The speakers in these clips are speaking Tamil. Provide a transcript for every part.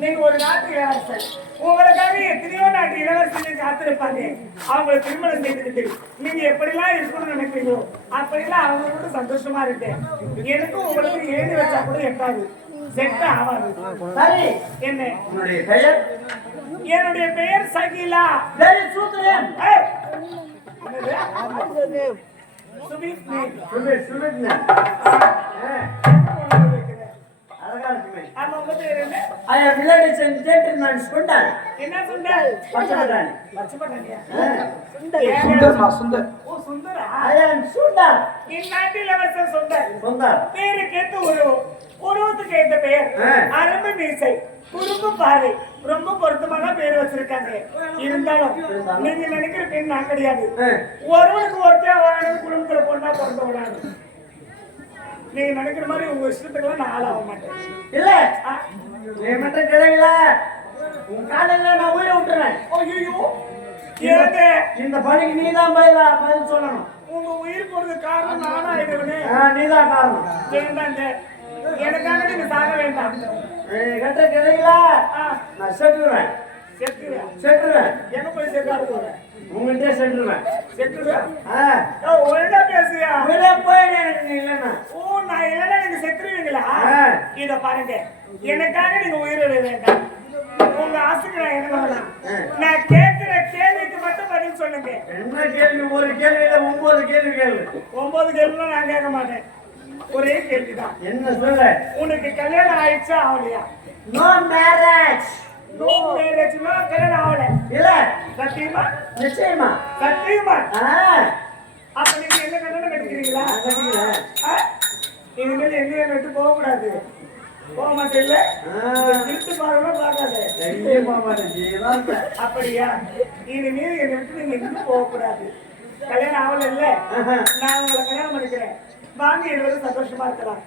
நீங்க ஒரு நாட்டு இளவரசர். உங்களுக்காக எத்தனையோ நாட்டு இளவரசர்கள் காத்திருப்பாங்க. அவங்களை திருமணம் செய்துக்கிட்டு நீங்க எப்படிலாம் இருக்கணும்னு நினைக்கிறீங்களோ அப்படிலாம் அவங்க கூட சந்தோஷமா இருக்கு. எனக்கும் உங்களுக்கு எழுதி வச்சா கூட எட்டாது, செட் ஆகாது. சரி, என்ன உன்னுடைய பெயர்? என்னுடைய பெயர் சகிலா. சூத்திரன். சுமித். என்ன சுண்டல்? பேருக்கு ஏற்ற உருவம், உருவத்துக்கு ஏற்ற பெயர் அரம்பு மீசை, குறும்பு பாறை, ரொம்ப பொருத்தமான பேர் வச்சிருக்காங்க. இருந்தாலும் நீங்க நினைக்கிற பெண் நான் கிடையாது. ஒருவனுக்கு ஒருத்தையா வாழணும், குடும்பத்துல பொண்ணா பிறந்த விடாது. நீங்க நினைக்கிற மாதிரி உங்க இஷ்டத்துக்குலாம் நான் ஆளாக மாட்டேன். இல்ல நீ மட்டும் கிடைக்கல, உன் காலையில நான் உயிரை விட்டுறேன். இந்த பணிக்கு நீதான் பதில் சொல்லணும். உங்க உயிர் போறது காரணம் நானா ஆயிடுவேனே. நீதான் காரணம். எனக்காக நீங்க சாக வேண்டாம். கட்ட கிடைக்கல, நான் செத்துருவேன். செத்துருவேன். எங்க போய் செத்தாரு போறேன்? உங்கள்கிட்ட செத்துருவேன். செத்துருவேன். ஒழுங்கா பேசுயா. போயிடு. எனக்கு நீ இல்லைன்னா நான் இல்லைன்னா நீங்க செத்துருவீங்களா? இத பாருங்க, எனக்காக நீங்க உயிரிழ வேண்டாம். உங்க ஆசைக்கு நான் என்ன பண்ணலாம்? நான் கேட்கிற கேள்விக்கு மட்டும் பதில் சொல்லுங்க. என்ன கேள்வி? ஒரு கேள்வியில 9 கேள்வி கேள்வி. 9 கேள்விலாம் நான் கேட்க மாட்டேன். ஒரே கேள்விதான். என்ன சொல்ல? உனக்கு கல்யாணம் ஆயிடுச்சா ஆகலையா? No marriage. நோ மேரேஜ்னா கல்யாணம் ஆகல. இல்ல. சத்தியமா? நிச்சயமா. சத்தியமா? அப்ப நீங்க என்ன கல்யாணம் கட்டிக்கிறீங்களா? இனிமேல் எங்கேயும் விட்டு போக கூடாது. போக மாட்டேன்ல? திருட்டு பாருங்க பார்க்காத. அப்படியா? இனிமேல் என்னை விட்டு நீங்க எங்கேயும் போக கூடாது. கல்யாணம் ஆகல இல்ல, நான் உங்களை கல்யாணம் பண்ணிக்கிறேன். வாங்க, இருவரும் சந்தோஷமா இருக்கலாம்.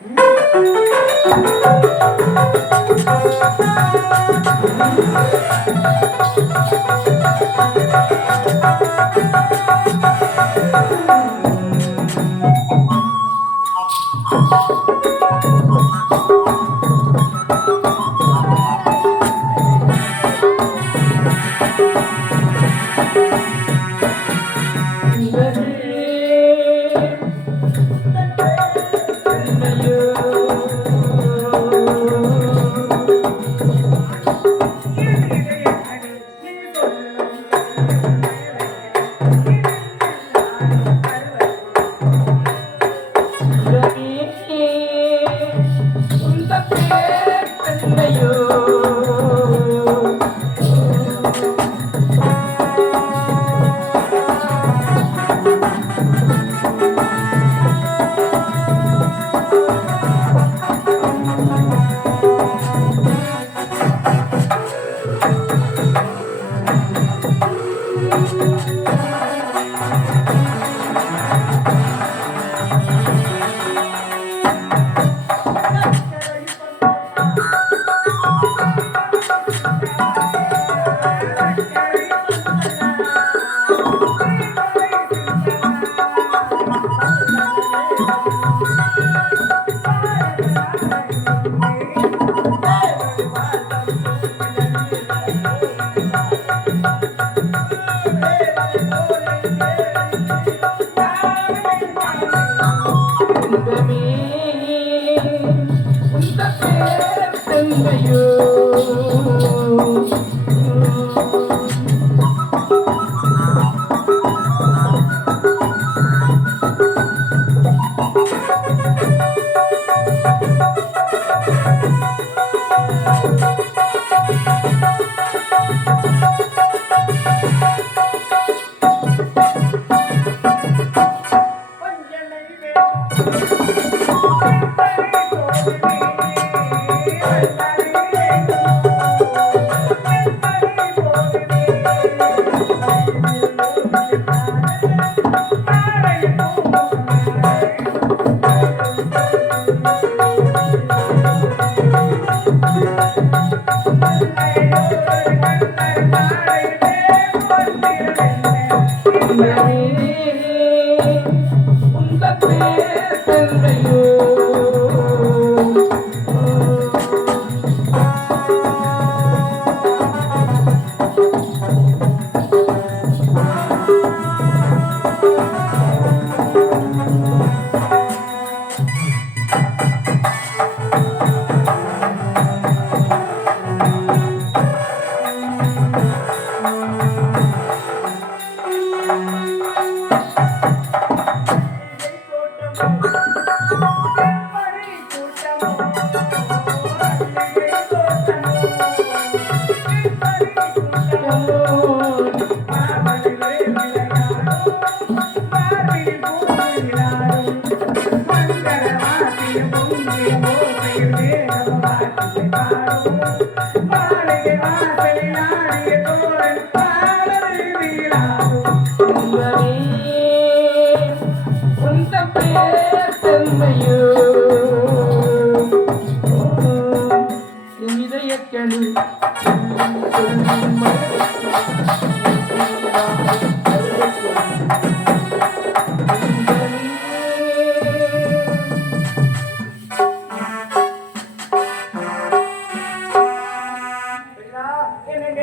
என்னங்க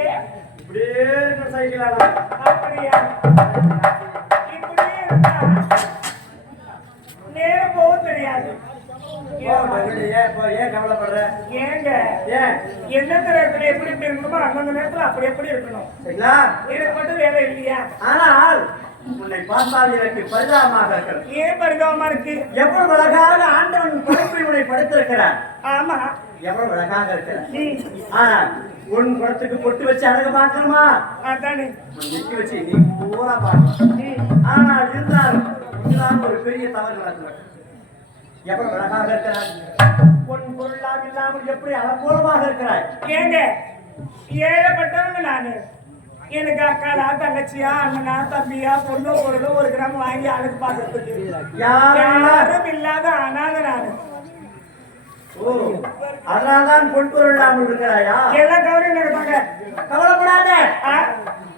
இப்படியே இருக்கிற சைக்கிள் அப்படியா இப்படியே இருந்தா நேரம் போக தெரியாது ஏன் கவலைப்படுற? ஏங்க ஏன் எந்தெந்த நேரத்துல எப்படி எப்படி இருக்கணுமோ அந்தந்த நேரத்துல அப்படி எப்படி இருக்கணும் சரிங்களா? எனக்கு மட்டும் வேலை இல்லையா? ஆனால் உன்னை பார்த்தால் எனக்கு பரிதாபமாக இருக்கிறது. ஏன் பரிதாபமா இருக்கு? எவ்வளவு அழகாக ஆண்டவன் படைப்பு உன்னை படைத்திருக்கிறார். ஆமா எவ்வளவு அழகாக இருக்கிறார். ஆனால் உன் குடத்துக்கு பொட்டு வச்சு அழகு பார்க்கணுமா? அதானே நிக்க வச்சு நீ பூரா பார்க்கணும். ஆனால் இருந்தாலும் இதுதான் ஒரு பெரிய தவறு நடக்கிறது. எவ்வளவு அழகாக இருக்கிறார். பொன் பொருளாக இல்லாமல் எப்படி அலங்கோலமாக இருக்கிறாய். ஏங்க ஏழப்பட்டவங்க நானு. எனக்கு அக்காளா தங்கச்சியா அண்ணனா தம்பியா பொண்ணு பொருளோ ஒரு கிராம் வாங்கி அழகு பார்க்கறதுக்கு யாரும் இல்லாத அனாத நானு. அதனால்தான் பொன் பொருள் இல்லாமல் இருக்கிறாயா? எல்லாம் கவனம் நடப்பாங்க. கவலைப்படாத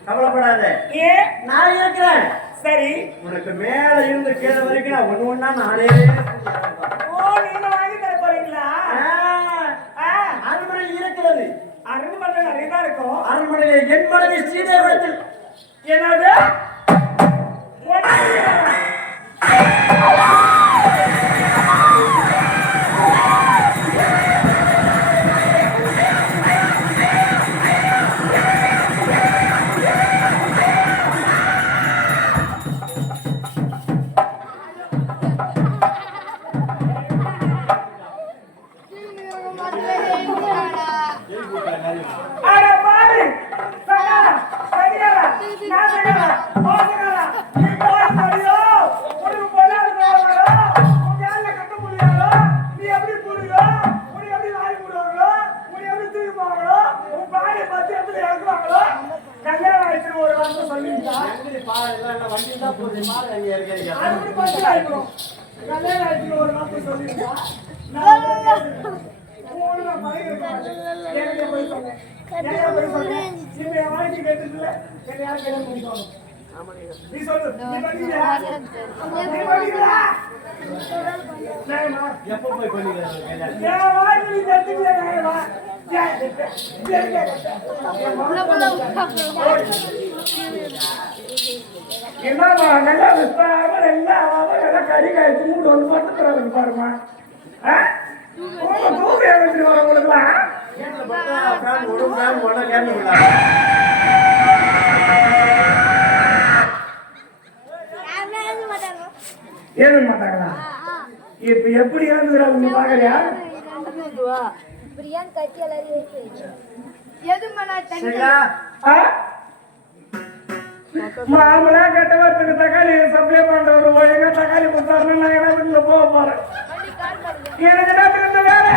கவலைப்படாத. ஏன் நான் இருக்கிறேன். சரி உனக்கு மேல இருந்து கீழே வரைக்கும் நான் ஒண்ணு ஒண்ணா நானே. நீங்க வாங்கி தர போறீங்களா? அரண்மனையில் இருக்கிறது. அரண்மனை நிறையதான் இருக்கும். அரண்மனையில் என் மனைவி ஸ்ரீதேவத்தில் என்னது என்னமா நல்லா விஸ்தாரமா எல்லாம் கறி காய்ச்சி மூணு வந்து பார்த்துக்கிறாங்க பாருமா. தூக்கி வச்சுட்டு வரவங்களுக்குலாம் ஏது மாட்டாங்களா? இப்ப எப்படி ஏந்துக்கிறாங்க பாக்கறியா? மாமலா கட்டவத்துக்கு தக்காளி சப்ளை பண்றவரு ஒழுங்கா தக்காளி கொடுத்தாருன்னு நான் என்ன வீட்டுல போக போறேன். எனக்கு என்ன இருந்த வேலை?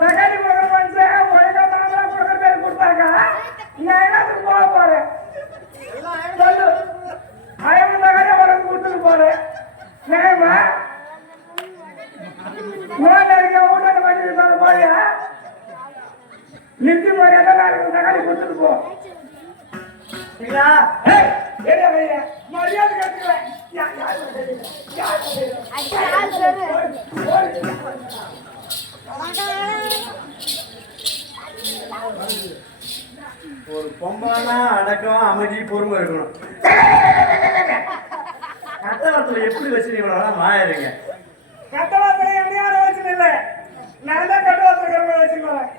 தக்காளி கொடுக்குற மனுஷன் ஒழுங்கா மாமலா கொடுக்குற பேர் கொடுத்தாங்க. நான் என்னத்துக்கு போக போறேன்? சொல்லு. ஐம்பது தக்காளி உடம்பு கொடுத்துட்டு போறேன். ஏமா போறியா? நித்தி மரியாதை தக்காளி கொடுத்துட்டு போ. மரியாதை கட்டுவேன். ஒரு பொம்பளைனா அடக்கம் அமைதி பொறுமை இருக்கணும். கட்டவத்துல எப்படி வச்சிருக்கீங்களா மாயிருங்க. கட்டவாசலை யாரும் வச்சுல நான் தான் கட்டவாசல் வச்சுருவேன்.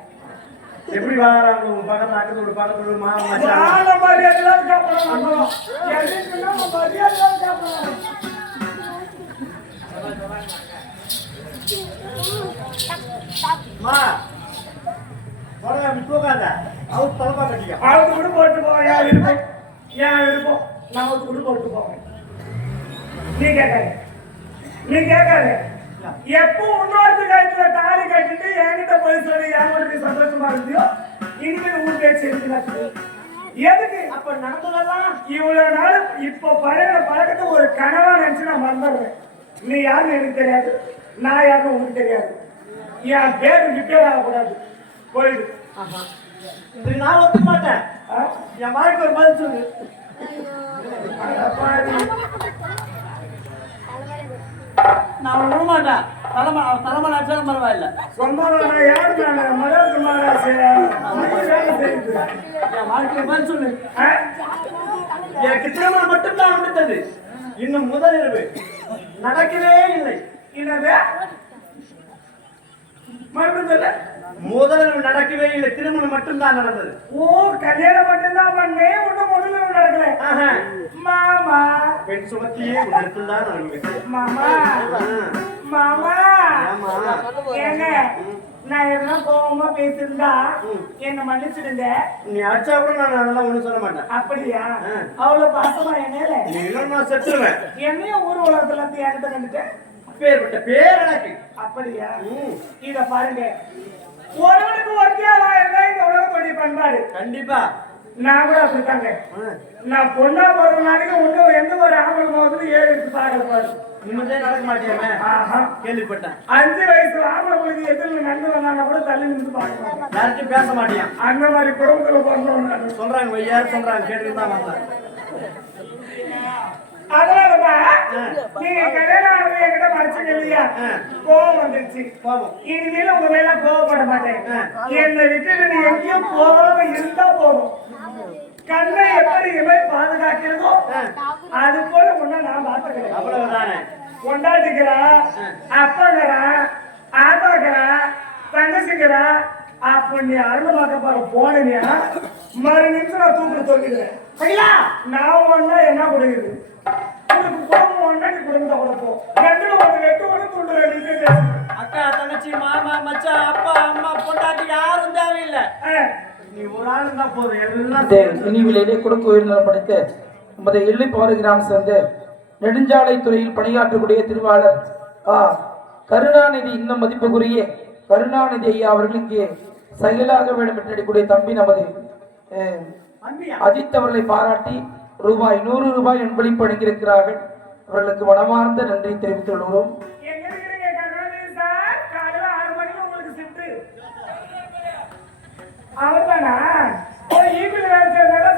எப்படி வாழறாங்க உங்க பக்கத்துல அக்கத்தோடு பக்கத்தோடு போகாத அவர் தலைப்பா கட்டிக்க அவருக்கு கூட போட்டு போவேன். ஏன் விருப்பம் ஏன் விருப்பம் நான் அவருக்கு கூட போட்டு போவேன். நீ கேட்காத எப்போ இன்னொரு கழுத்துல தாலி கட்டிட்டு என்கிட்ட போய் சொல்லி யாருக்கு சந்தோஷமா இருந்தியோ இனிமேல் உன் பேச்சு இருக்கு. எதுக்கு அப்ப நடந்ததெல்லாம் இவ்வளவு நாள் இப்ப பழக்கத்தை ஒரு கனவா நினைச்சு நான் மறந்துடுறேன். நீ யாருன்னு எனக்கு தெரியாது, நான் யாருன்னு உனக்கு தெரியாது. என் பேரு ரிப்பேர் ஆகக்கூடாது. போயிடு. இதுக்கு நான் ஒத்துக்க மாட்டேன். என் வாழ்க்கை ஒரு பதில் சொல்லு. அடப்பாவி. நான் விட மாட்டேன். தலைமை நாச்சாலும் பரவாயில்ல. சொந்தம் யாரு நான் மலர் குமாராசு செய்யுது. என் வாழ்க்கை பதில் சொல்லு. எனக்கு திருமணம் மட்டும்தான் முடித்தது. இன்னும் முதல் இரவு நடக்கவே இல்லை. என்னது மறுபடியும் சொல்ல. முதல் இரவு நடக்கவே இல்லை. திருமணம் மட்டும்தான் நடந்தது. ஓ கல்யாணம் மட்டும்தான் பண்ணேன். ஒன்னும் முதல்ல நடக்கல. மாமா பெண் சுமத்தியே உடற்கும் தான் நடந்தது. மாமா மாமா ஏங்க நான் எதனா கோவமா பேசிருந்தா என்ன மன்னிச்சிடுங்க. நீ அடிச்சா கூட நான் அதெல்லாம் ஒண்ணும் சொல்ல மாட்டேன். அப்படியா? அவ்வளவு பாசமா என்ன நீ இல்லைன்னா நான் செத்துருவேன். என்னையும் ஊர் உலகத்துல இருந்து என்கிட்ட கண்டுட்டேன். பேர்பட்ட பேர் எனக்கு. அப்படியா? இத பாருங்க, ஒருவனுக்கு ஒருத்தியாவா இருந்தா இந்த உலகத்துடைய பண்பாடு. கண்டிப்பா நான் கூட அப்படித்தாங்க. நான் பொண்ணா போற நாளைக்கு உங்க எந்த ஒரு ஆம்பளை போகுது 7 பாடல் பாடு நிம்மதியே நடக்க மாட்டேன். கேள்விப்பட்டேன். 5 வயசு ஆம்பளை பிள்ளைங்க எதிரில் நடந்து வந்தாங்க கூட தள்ளி நின்று பாடுவாங்க. யார்கிட்டையும் பேச மாட்டேன். அந்த மாதிரி குடும்பத்துல பிறந்தவங்க சொல்றாங்க, யாரும் சொல்றாங்க, கேட்டுட்டு தான் வந்தேன். அதனாலதான் நீங்க கல்யாணம் ஆனது என்கிட்ட மறைச்சுங்க இல்லையா? கோவம் வந்துருச்சு. இனிமேல உங்க மேல கோவப்பட மாட்டேன். என்னை விட்டு நீ எங்கேயும் போகாம இருந்தா போதும். கண்ணை எப்படி இவை பாதுகாக்கிறதோ அது போல முன்ன நான் பாத்துக்கிறேன். அவ்வளவுதானே. கொண்டாட்டிக்கிறா, அப்பங்கிறா, ஆத்தாக்கிறா, தங்கச்சிக்கிறா, அப்ப நீ அருள் பார்க்க போற போனியா மறு நிமிஷம் நான் தூக்கிட்டு சொல்லிடுறேன். சரியா? நான் ஒன்னா என்ன கொடுக்குது உனக்கு கோபம் ஒன்னா நீ குடும்பத்தை கொடுப்போம். ரெண்டு ஒரு வெட்டு ஒன்று துண்டு ரெண்டு. அக்கா தங்கச்சி மாமா மச்சான் அப்பா அம்மா பொண்டாட்டி யாரும் தேவையில்லை. நீ ஒரு ஆள் இருந்தா போதும். எல்லாம் இனிவிலேயே குடும்ப உயிரினர் படித்து நமது எள்ளிப்பாறை கிராமம் சேர்ந்து நெடுஞ்சாலை துறையில் பணியாற்றக்கூடிய திருவாளர் கருணாநிதி இன்னும் மதிப்புக்குரிய கருணாநிதி ஐயா அவர்களுக்கு செயலாக வேண்டும் என்று நடிக்கூடிய தம்பி நமது அஜித் அவர்களை பாராட்டி ரூபாய் 100 என்பளிப்பு அளிக்கிறார்கள். அவர்களுக்கு மனமார்ந்த நன்றி தெரிவித்துக் கொள்கிறோம். அவர்தானா?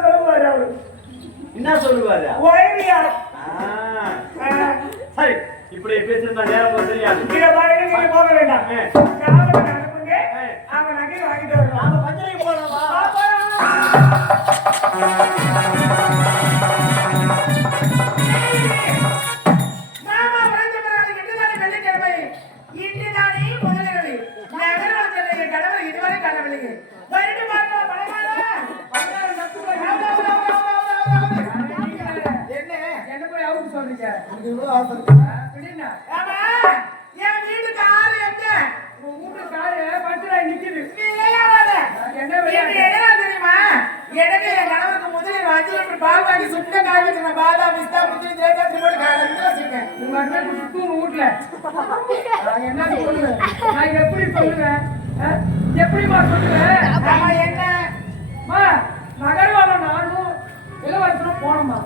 சொல்லுவாரு அவரு. என்ன சொல்லுவாரு? சரி, இப்படி பேசிருந்தா நேரம் தெரியாது. நீங்க போக வேண்டாம். அனுப்புங்க. அவன் நகை வாங்கிட்டு வரலாம். பஞ்சனைக்கு போகலாம். எப்படிமா சொல்லுவேன்? என்ன நகர்வாழ நானும் இளவரசரும் போனோமா.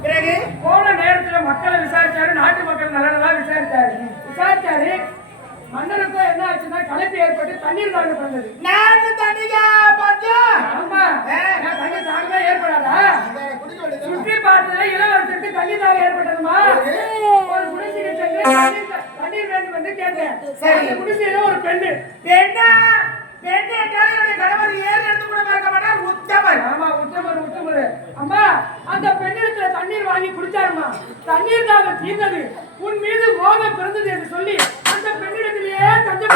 போன நேரத்துல மக்களை விசாரிச்சாரு. நாட்டு மக்கள் நலனெல்லாம் விசாரிச்சாரு. மன்னருக்கும் என்ன ஆச்சுன்னா களைப்பு ஏற்பட்டு தண்ணீர் தாங்க பண்ணது. நாட்டு தண்ணியா பஞ்சம்? ஆமா, தண்ணி தாங்கவே ஏற்படாதா? சுற்றி பார்த்ததுல இளவரசருக்கு தண்ணி தாங்க ஏற்பட்டதுமா. ஒரு குடிசைக்கு சென்று தண்ணீர் வேண்டும் என்று கேட்டேன். அந்த குடிசையில ஒரு பெண்ணு. பெண்ணு என்றால் என்னுடைய கணவர் ஏறு எடுத்து கூட பார்க்க மாட்டார். உத்தமர். ஆமா, உத்தமர். அம்மா, அந்த பெண்ணிடத்துல தண்ணீர் வாங்கி குடிச்சாருமா. தண்ணீர் தாங்க தீர்ந்தது. உன் மீது மோகம் பிறந்தது என்று சொல்லி அந்த பெண்ணிடத்திலேயே தஞ்சம்.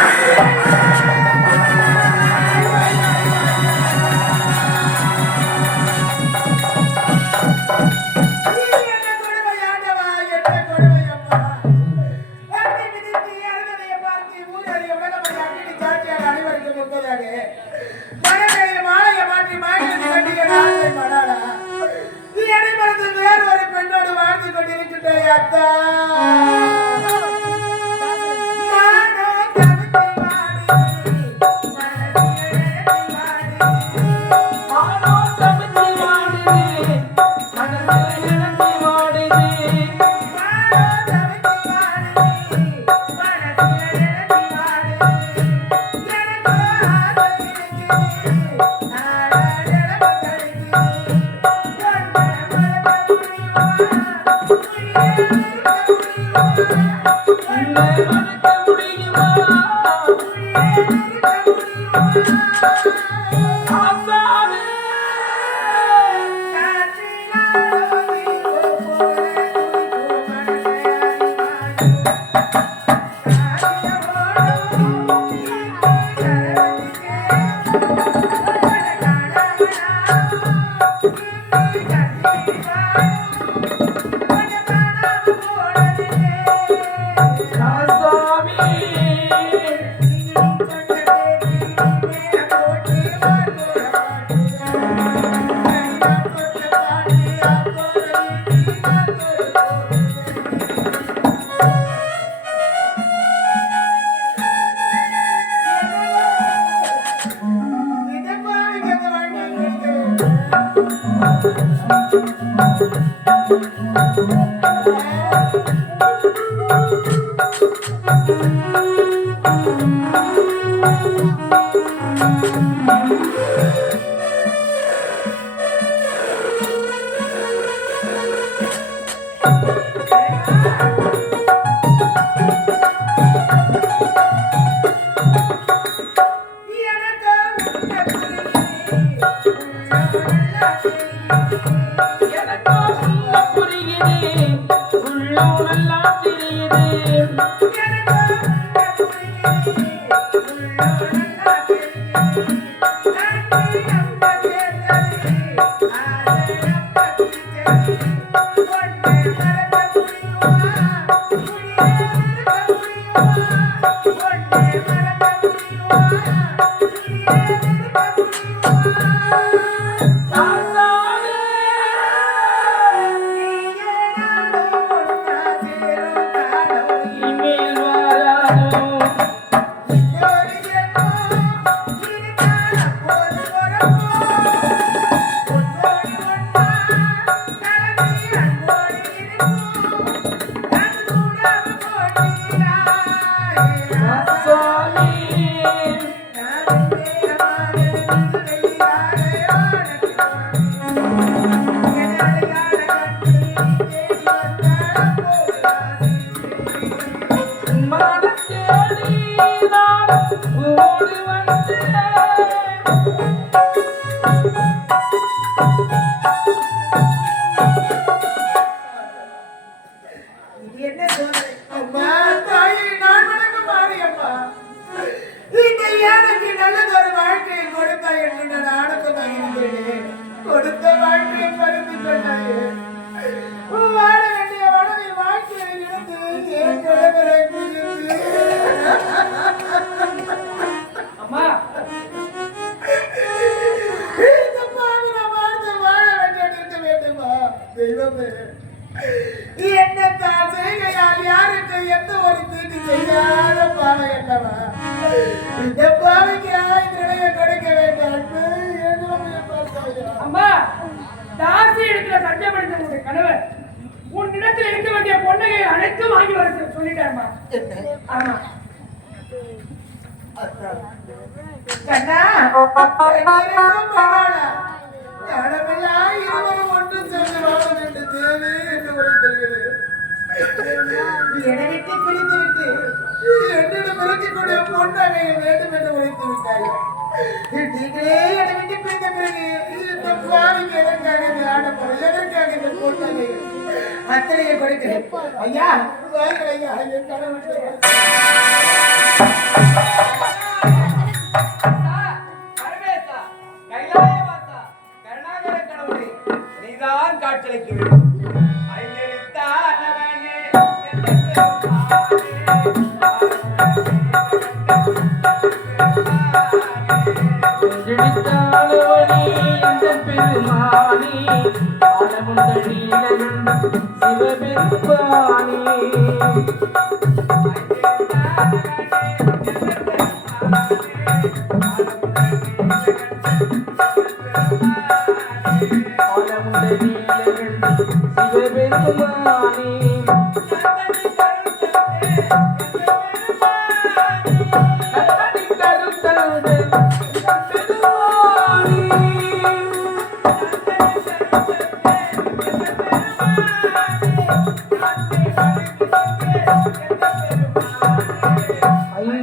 வேறு ஒரு பெண்ணோடு வாழ்ந்து கொண்டிருக்கின்றேன் அத்தா. Thank you. அம்மா தாசி இடத்துல சத்தியப்படுத்த உங்களுடைய கணவர் உன்னிடத்தில் இருக்க வேண்டிய பொண்ணையை அனைத்தும் வாங்கி வர சொல்லிட்டாருமா. ஆமா கண்ணா இருவரும் ஒன்று சேர்ந்து வாழ வேண்டும் தேவை என்று உரைத்தீர்கள். என்னை விட்டு பிரித்து விட்டு என்னிடம் இருக்கக்கூடிய பொண்ணை வேண்டும் என்று உரைத்து விட்டாய். நீங்களே என்னை விட்டு பிரிந்த பிறகு இந்த சுவாமிக்கு எதற்காக இந்த ஆடப்படும், எதற்காக இந்த பொண்ணை அத்தனையை கொடுக்கிறேன். ஐயா வாருங்கள் ஐயா, என் கடவுள் நீதான் காட்சியளித்து சிவபெருமானி சிவபெருமானி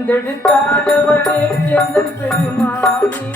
ஐந்தெடுத்தானவனே எந்தன் பெருமானே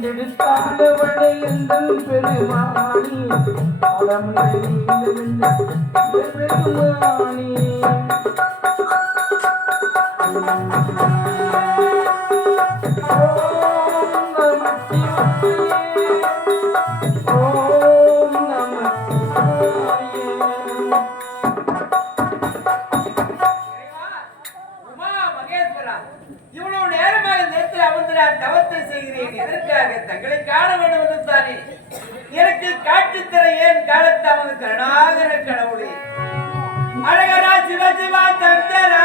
ஐந்தெடுத்தானவனே எந்தன் பெருமானே அலம் பெருமானே தவத்தை செய்கிறேன் எதற்காக தங்களை காண வேண்டும் என்று தானே எனக்கு காட்சி தர ஏன் காலத்தாமது கருணாகர கடவுளே அழகரா சிவசிவா சங்கரா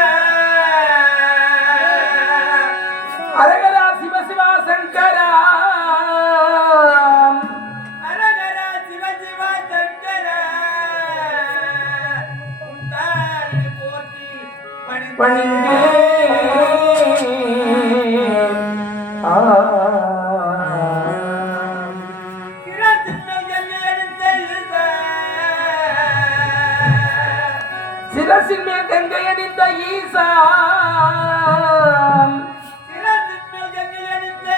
அரகரா சிவசிவா சங்கரா அழகரா சிவசிவா சங்கரா உந்தாரி போற்றி பணிந்தே சிரசின் மேல் கங்கை அணிந்த ஈசா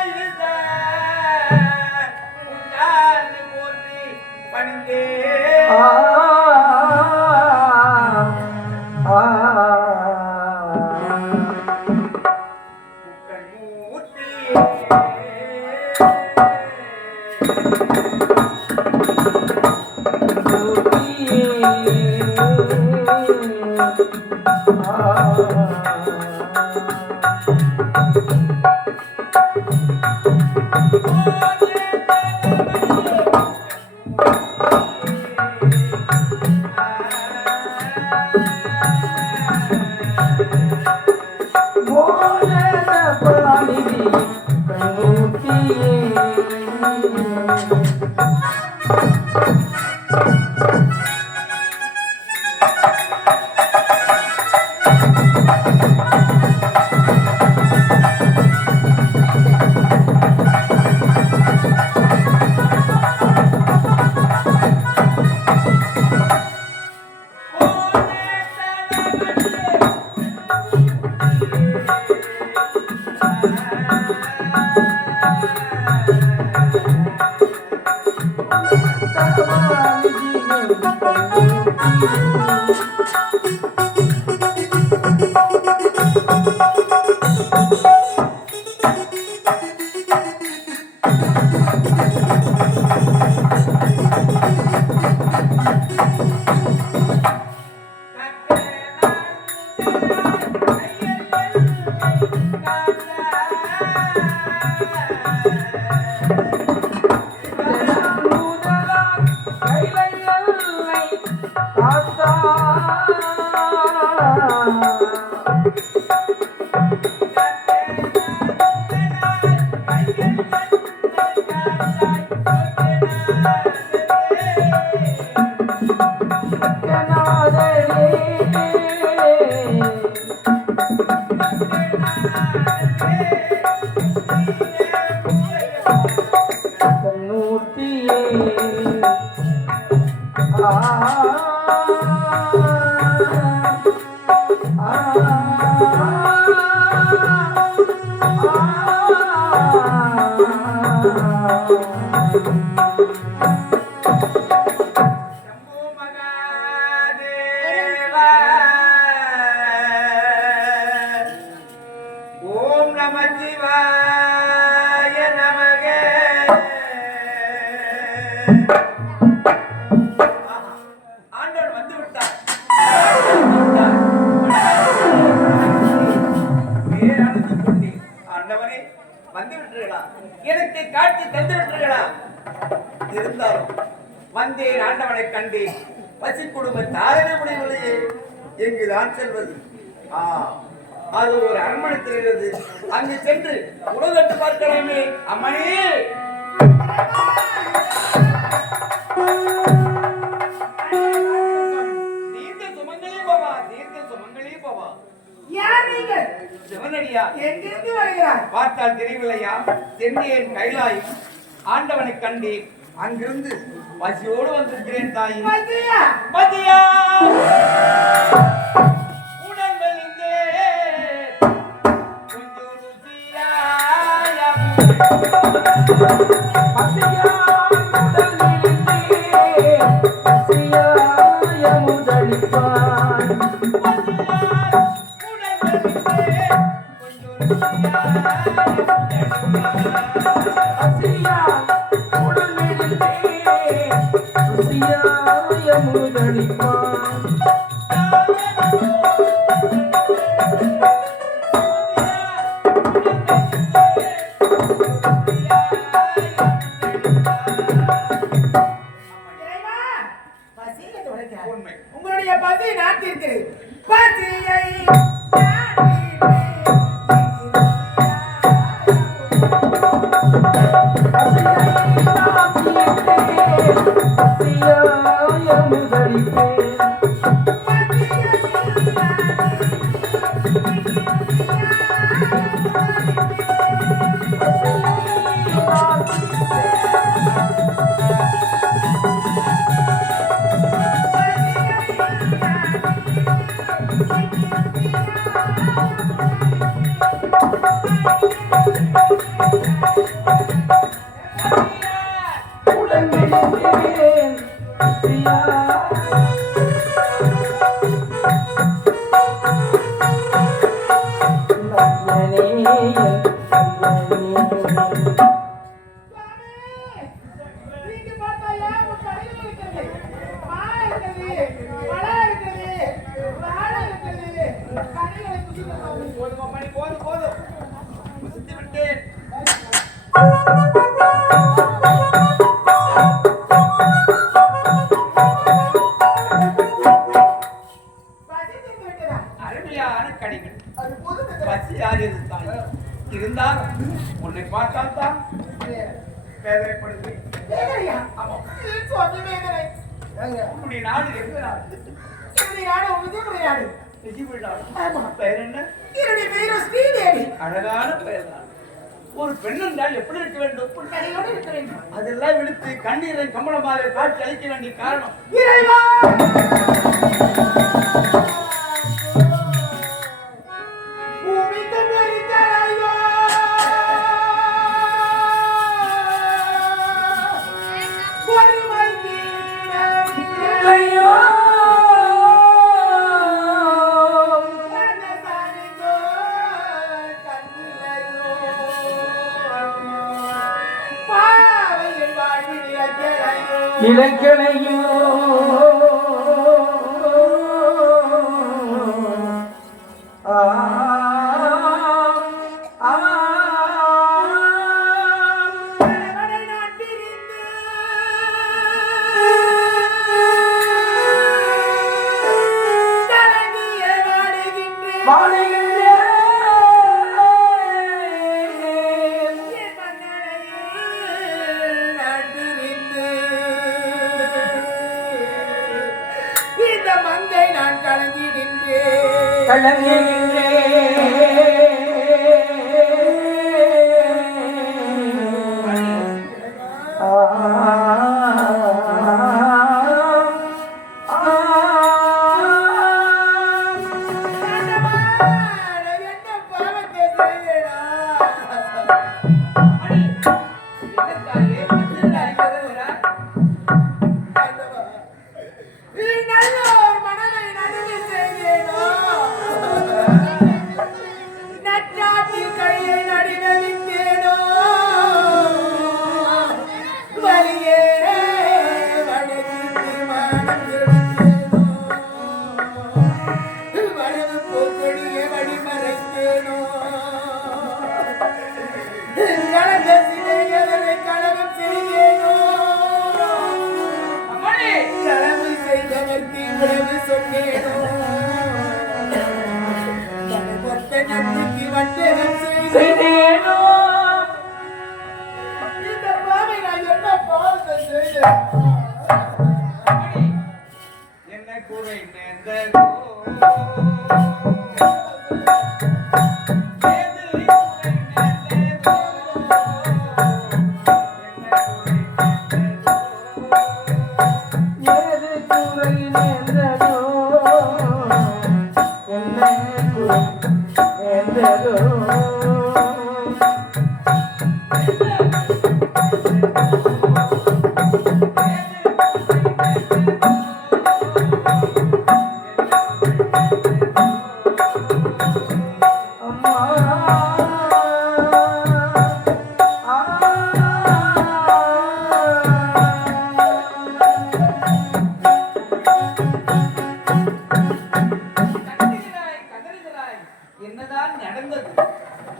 ஆ மகாதேவா ஓம் நம சிவாய நமக ஆண்டவர் வந்து விட்டார் பேரழுது கொண்டே ஆண்டவனே வந்து விட்டுகளா எனக்கு காட்சி தந்து விட்டுகளா இருந்தாலும் வந்தேன் ஆண்டவனை கண்டேன் பசி குடும்ப தாரணை முடியவில்லையே எங்குதான் செல்வது அது ஒரு அரண்மனைத்தில் இருக்கிறது அங்கு சென்று உலகட்டு பார்க்கலாமே அம்மனே தீர்க்க சுமங்களே போவா தீர்க்க சுமங்களே போவா யார் நீங்கள்? சிவனடியா எங்கிருந்து வருகிறார்? பார்த்தால் தெரியவில்லையா சென்றேன் கைலாயம் ஆண்டவனை கண்டேன் அங்கிருந்து பசியோடு வந்திருக்கிறேன் தாய் பசியா? பசியா உணர்வெளிந்தே கொஞ்சம் ருசியாய உங்களுடைய பசி நான் தீர்க்கிறேன். பசியை அருமையான கடிகள் பசியாகிறது தாய் இருந்தாலும் உன்னை பார்த்தால் தான் வேதனைப்படுகிறேன். உன்னுடைய நாடு எந்த நாடு? விஜயபுரி நாடு. பெயர் என்ன? அழகான பெயர் தான். ஒரு பெண் என்றால் எப்படி இருக்க வேண்டும்? அதெல்லாம் விடுத்து கண்ணீரை கம்பளமாக காட்சி அளிக்க வேண்டிய காரணம் இலக்கணையோ என்னத்தாயே இவ்வளவு சொன்னேனோ ஒத்த நம்பிக்கை வட்டேனம் செய்தேனோ இந்த பாவை நான் என்ன பாவத்தை செய்தேன் என்ன குறை நேர்ந்ததோ ஏது குறை நேர்ந்ததோ என்ன குறை நேர்ந்ததோ அம்மா கதறுகிறாய். என்னதான் நடந்தது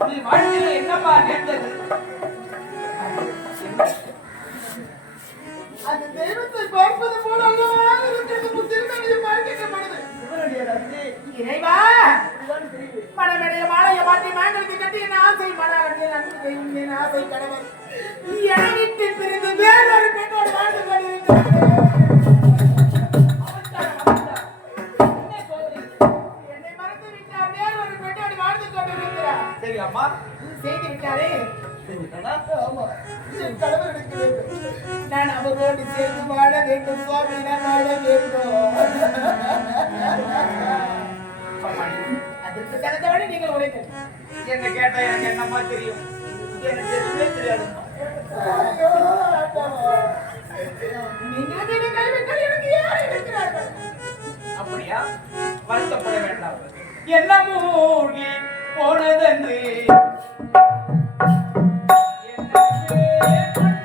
உன் வாழ்க்கையில என்னப்பா நேர்ந்தது அந்த தெய்வத்தை பார்ப்பது போல அல்லவா இருக்கிறது திருநெல்வேலி பார்க்கப்படுது இறைவா மனமடைய மாலைய மாட்டி மாங்களுக்கு கட்டி என் ஆசை மனாவட்டிய நன்மை செய்யும் என் ஆசை கடவுள் என்னை விட்டு பிரிந்து வேறொரு பெண்ணோடு வாழ்ந்து கொண்டிருக்கிறார் என்னை மறந்து விட்டார் வேறொரு பெண்ணோடு வாழ்ந்து கொண்டிருக்கிறார் சரி அம்மா செய்து விட்டாரே செஞ்சுட்டானா? ஆமா என் கடவுள் எனக்கு வேண்டும். நான் அவரோடு சேர்ந்து வாழ வேண்டும் சுவாமி நான் வாழ வேண்டும் அதற்கு தகுந்தபடி நீங்கள் உழைங்கள் என்ன கேட்டா எனக்கு என்னம்மா தெரியும் எனக்கு எதுவுமே தெரியாதும்மா ஐயோ, ஆண்டவா. நீங்கள் என்னை கைவிட்டால் எனக்கு யார் இருக்கிறார்கள் அப்படியா வருத்தப்பட வேண்டாம் என்ன மூழ்கி போனதென்று என்னவே